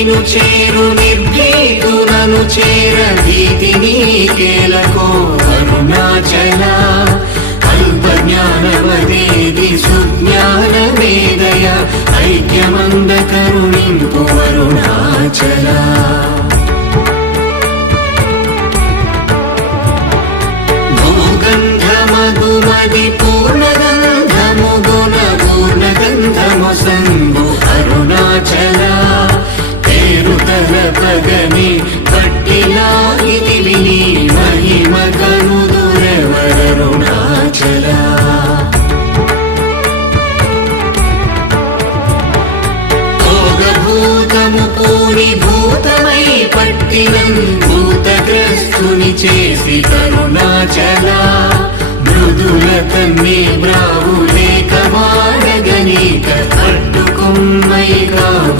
నిను చేరు నిర్భీతులను చేర భీతి నీకేలకో అరుణాచల అల్ప జ్ఞానవదేది సుజ్ఞానమేదయ ఐక్యమంద కరుణింపు అరుణాచల భూగంధమధుమది పూర్ణగంధము గుణ పూర్ణగంధము సంభు అరుణాచల పేరు తలపగని పట్టిలాగిని విని మహిమ కనుదురెవరరుణాచల భోగభూతము పూని భూతమై పట్టినం భూతగ్రస్తుని చేసి కరుణాచల మృదుల తన్నే బ్రావులేక వాడగనీక అడ్డుకుమ్మై కావు